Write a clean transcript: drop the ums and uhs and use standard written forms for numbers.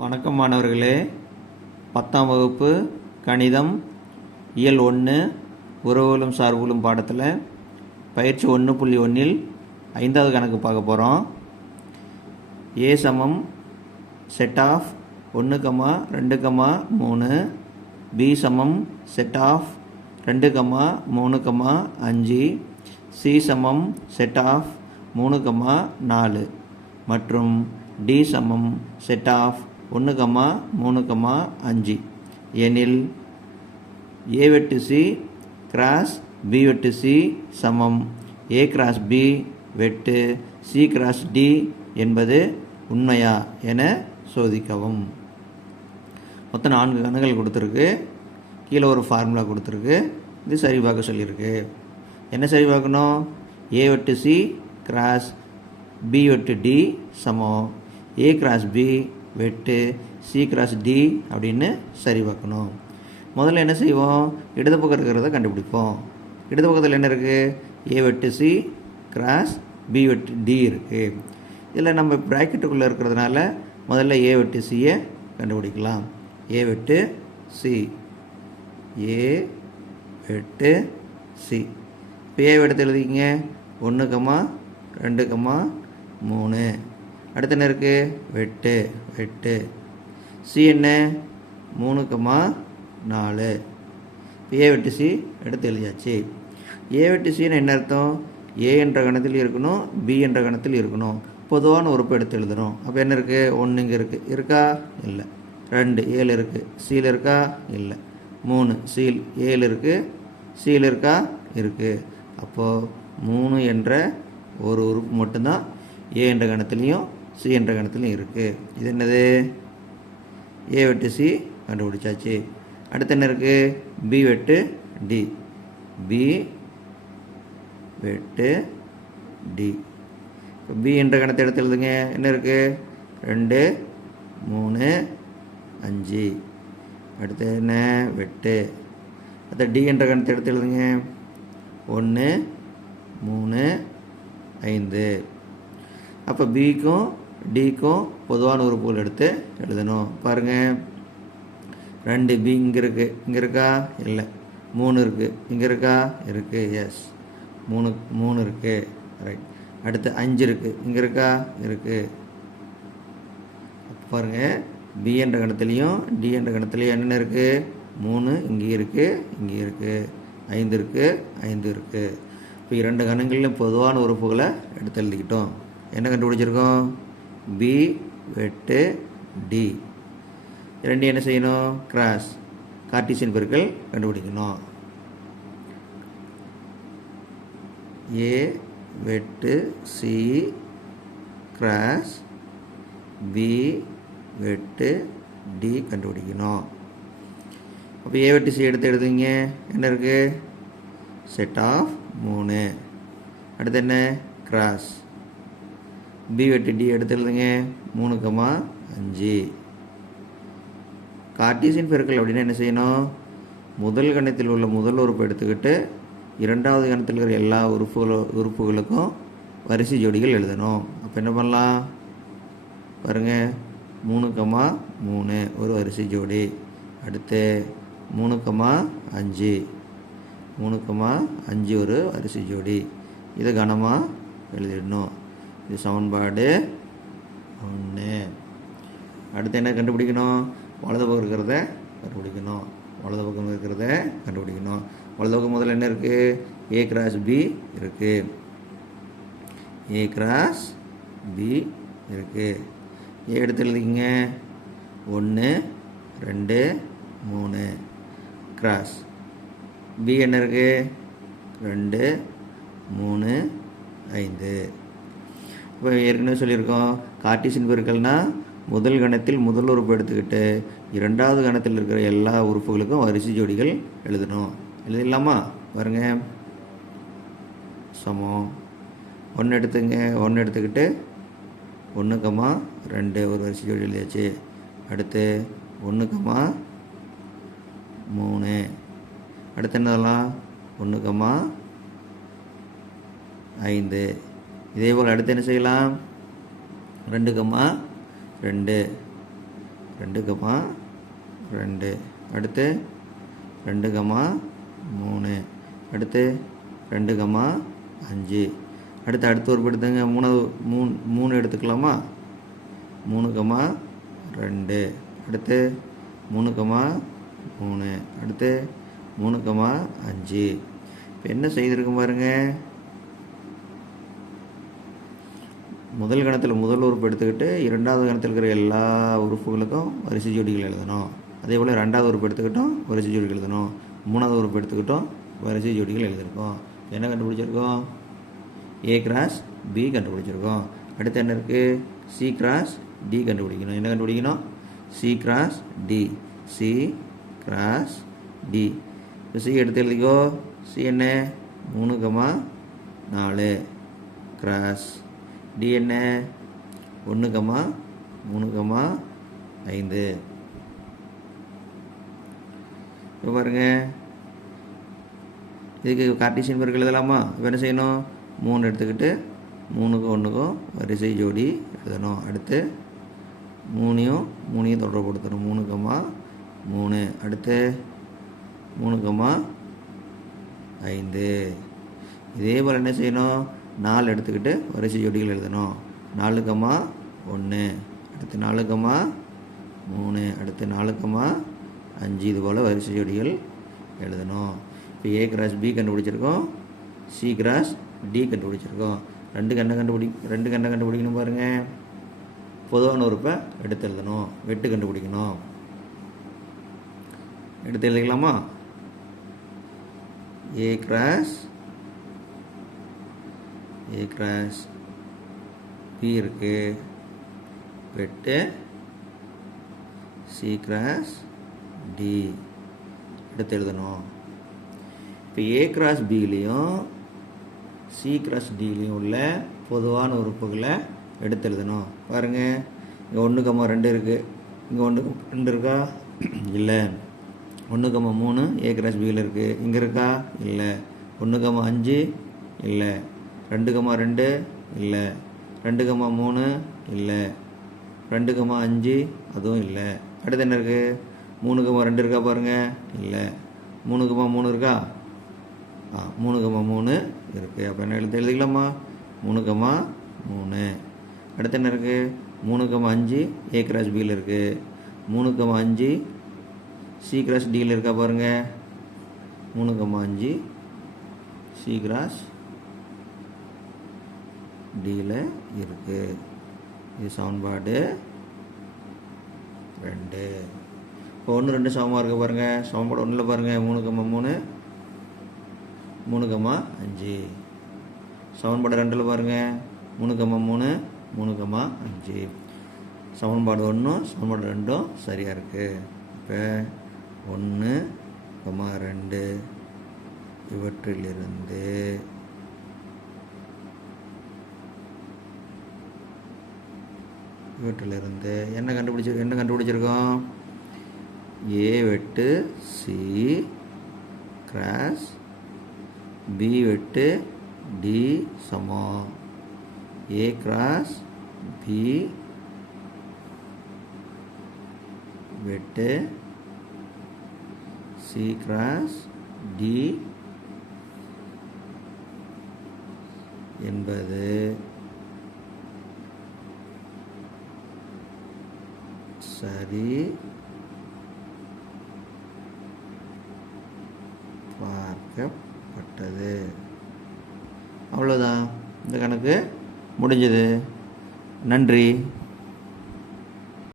வணக்கம் மாணவர்களே. 10ஆம் வகுப்பு கணிதம் இயல் 1 உறவுகளும் சார்புகளும் பாடத்தில் பயிற்சி 1.1 5வது கணக்கு பார்க்க போகிறோம். A சமம் செட் ஆஃப் 1, 2, 3, B சமம் செட் ஆஃப் 2, 3, 5, C சமம் செட் ஆஃப் 3, 4 மற்றும் D சமம் செட் ஆஃப் 1, 3, 5 எனில் A வெட்டு C கிராஸ் B வெட்டு C சமம் A கிராஸ் B வெட்டு C கிராஸ் D என்பது உண்மையா என சோதிக்கவும். மொத்தம் 4 கணக்குகள் கொடுத்துருக்கு. கீழே ஒரு ஃபார்முலா கொடுத்துருக்கு. இது சரி பார்க்க சொல்லியிருக்கு. என்ன சரி பார்க்கணும்? A வெட்டு C கிராஸ் B வெட்டு D சமம் A கிராஸ் B வெட்டு C கிராஸ் D அப்படின்னு சரி பார்க்கணும். முதல்ல என்ன செய்வோம்? இடது பக்கம் இருக்கிறத கண்டுபிடிப்போம். இடது பக்கத்தில் என்ன இருக்குது? A வெட்டு C கிராஸ் B வெட்டு D இருக்குது. இதில் நம்ம ப்ராக்கெட்டுக்குள்ளே இருக்கிறதுனால முதல்ல A வெட்டு Cயை கண்டுபிடிக்கலாம். A வெட்டு C, A வெட்டு C. இப்போ A வெட்டு எழுதிக்கிங்க. 1, 2, 3. அடுத்து என்ன இருக்குது? வெட்டு வெட்டு. சி என்ன? 3, 4. A வெட்டு சி எடுத்து எழுதியாச்சு. A வெட்டு சின்னு என்ன அர்த்தம்? A என்ற கணத்தில் இருக்கணும், B என்ற கணத்தில் இருக்கணும். பொதுவான உறுப்பு எடுத்து எழுதணும். அப்போ என்ன இருக்குது? 1 இங்கே இருக்குது. இருக்கா? இல்லை. 2 ஏல இருக்குது. சியில் இருக்கா? இல்லை. 3 சியில் ஏல இருக்குது. சியில் இருக்கா? இருக்குது. அப்போது 3 என்ற ஒரு உறுப்பு மட்டும்தான் A என்ற கணத்துலேயும் C என்ற கணத்துலையும் இருக்குது. இது என்னது? A வெட்டு C கண்டுபிடிச்சாச்சு. அடுத்து என்ன இருக்குது? B வெட்டு D. B வெட்டு D. இப்போ B என்ற கணத்தை எடுத்து எழுதுங்க. என்ன இருக்குது? 2, 3, 5. அடுத்து என்ன? வெட்டு. அடுத்து D என்ற கணத்தை எடுத்து எழுதுங்க. 1, 3, 5. அப்போ பிக்கும் டிக்கும் பொதுவான உறுப்புகள் எடுத்து எழுதணும். பாருங்கள், 2 B இங்கே இருக்குது. இங்கே இருக்கா? இல்லை. 3 இருக்குது. இங்கே இருக்கா? இருக்குது. எஸ், 3 இருக்குது. ரைட். அடுத்து 5 இருக்குது. இங்கே இருக்கா? இருக்குது. பாருங்கள், B என்ற கணத்துலேயும் D என்ற கணத்துலேயும் என்னென்ன இருக்குது? 3 இங்கே இருக்குது, இங்கே இருக்குது. 5 இருக்குது, 5 இருக்குது. இப்போ 2 கணங்களிலும் பொதுவான உறுப்புகளை எடுத்து எழுதிக்கிட்டோம். என்ன கண்டுபிடிச்சிருக்கோம்? B வெட்டு D. 2 என்ன செய்யணும்? கிராஸ் கார்ட்டீசியன் பெருக்கல் கண்டுபிடிக்கணும். A வெட்டு C கிராஸ் B வெட்டு D கண்டுபிடிக்கணும். அப்போ A வெட்டு C எடுத்து எழுதுங்க. என்ன இருக்குது? Set of 3. அடுத்து என்ன? கிராஸ் B வெட்டு D எடுத்து எழுதுங்க. 3, 5. கார்ட்டீசியன் பெருக்கல் அப்படின்னா என்ன செய்யணும்? முதல் கணத்தில் உள்ள முதல் உறுப்பை எடுத்துக்கிட்டு இரண்டாவது கணத்தில் இருக்கிற எல்லா உறுப்புகளுக்கும் வரிசை ஜோடிகள் எழுதணும். அப்போ என்ன பண்ணலாம்? பாருங்கள், 3, 3 ஒரு வரிசை ஜோடி. அடுத்து 3, 5. 3, 5 ஒரு வரிசை ஜோடி. இதை கனமாக எழுதிடணும். இது சமன்பாடு 1. அடுத்து என்ன கண்டுபிடிக்கணும்? வலது பக்கம் இருக்கிறத கண்டுபிடிக்கணும். வலது பக்கம் இருக்கிறத கண்டுபிடிக்கணும். வலது பக்கம் முதல்ல என்ன இருக்குது? A கிராஸ் B இருக்குது. A கிராஸ் B இருக்குது. A எடுத்து எழுதிங்க. 1, 2, 3 கிராஸ் B என்ன இருக்குது? 2, 3, 5. இப்போ ஏற்கனவே சொல்லியிருக்கோம், கார்ட்டீசியன் பெருக்கல்னால் முதல் கணத்தில் முதல் உறுப்பு எடுத்துக்கிட்டு இரண்டாவது கணத்தில் இருக்கிற எல்லா உறுப்புகளுக்கும் வரிசை ஜோடிகள் எழுதணும். எழுதிடலாமா? பாருங்க, சமம் 1 எடுத்துங்க. 1 எடுத்துக்கிட்டு 1, 2 ஒரு வரிசை ஜோடி எழுதியாச்சு. அடுத்து 1, 3. அடுத்து என்னதெல்லாம்? 1, 5. இதே போல் அடுத்து என்ன செய்யலாம்? 2, 2. 2,2 அடுத்து 2,3 அடுத்து 2,5 அடுத்த உறுப்பு எடுத்துங்க. 3 எடுத்துக்கலாமா? 3,2 அடுத்து 3,3 அடுத்து 3,5. இப்போ என்ன செய்திருக்கும் பாருங்கள். முதல் கணத்தில் முதல் உறுப்பு எடுத்துக்கிட்டு இரண்டாவது கணத்தில் இருக்கிற எல்லா உறுப்புகளுக்கும் வரிசை ஜோடிகள் எழுதணும். அதே போல் ரெண்டாவது உறுப்பு எடுத்துக்கிட்டோம் வரிசை ஜோடிகள் எழுதணும். மூணாவது உறுப்பு எடுத்துக்கிட்டோம் வரிசை ஜோடிகள் எழுதியிருக்கோம். என்ன கண்டுபிடிச்சிருக்கோம்? A கிராஸ் B கண்டுபிடிச்சிருக்கோம். அடுத்து என்ன இருக்குது? C கிராஸ் D கண்டுபிடிக்கணும். என்ன கண்டுபிடிக்கணும்? C cross D. C cross D. இப்போ C எடுத்து எழுதிக்கோ. C என்ன? 3,4 கிராஸ் D என்ன? 1,3,5. இப்போ பாருங்கள், இதுக்கு கார்ட்டீசியன் பெருக்கல் எழுதலாமா? இப்போ என்ன செய்யணும்? 3 எடுத்துக்கிட்டு 3க்கும் 1க்கும் வரிசை ஜோடி எழுதணும். அடுத்து 3யும் தொடர்புபடுத்தணும். 3,3 அடுத்து 3,5. இதே போல் என்ன செய்யணும்? 4 எடுத்துக்கிட்டு வரிசை ஜோடிகள் எழுதணும். 4,1 அடுத்து 4,3 அடுத்து 4,5. இது போல் வரிசை ஜோடிகள் எழுதணும். இப்போ A கிராஸ் B கண்டுபிடிச்சிருக்கோம். C கிராஸ் D கண்டுபிடிச்சிருக்கோம். ரெண்டு கண்ணை கண்டுபிடிக்கணும் பாருங்கள். பொதுவான உறுப்பை எடுத்து எழுதணும். வெட்டு கண்டுபிடிக்கணும். எடுத்து எழுதிக்கலாமா? A கிராஸ் B இருக்கு. வெட்டு C கிராஸ் D எடுத்து எழுதணும். இப்போ A கிராஸ் Bலேயும் C கிராஸ் Dலேயும் உள்ள பொதுவான உறுப்புகளை எடுத்து எழுதணும். பாருங்கள், இங்கே 1,2 இருக்குது. இங்கே 1,2 இருக்கா? இல்லை. 1,3 A கிராஸ் Bயில் இருக்குது. இங்கே இருக்கா? இல்லை. 1,5 இல்லை. 2,2 இல்லை. 2,3 இல்லை. 2,5 அதுவும் இல்லை. அடுத்து என்ன இருக்குது? 3,2 இருக்கா பாருங்கள்? இல்லை. 3,3 இருக்கா? 3,3 இருக்குது. அப்போ என்ன எழுதிக்கலாமா? 3,3. அடுத்து என்ன இருக்குது? 3,5 A கிராஸ் Bயில் இருக்குது. 3,5 C கிராஸ் Dயில் இருக்கா பாருங்கள்? 3,5 C கிராஸ் Dயில் இருக்குது. இது சமன்பாடு 2. இப்போ 1, 2 சமமாக இருக்குது பாருங்கள். சமன்பாடு 1ல் பாருங்கள். 3,3 3,5. சமன்பாடு 2ல் பாருங்கள். 3,3 3,5. சமன்பாடு 1 சமன்பாடு 2 சரியாக இருக்குது. இப்போ 1, 2 இவற்றிலிருந்து என்ன கண்டுபிடிச்சிருக்கோம்? A வெட்டு C கிராஸ் B வெட்டு D சமம் A கிராஸ் B வெட்டு C கிராஸ் D என்பது சரி பார்க்கப்பட்டது. அவ்வளோதான், இந்த கணக்கு முடிஞ்சது. நன்றி.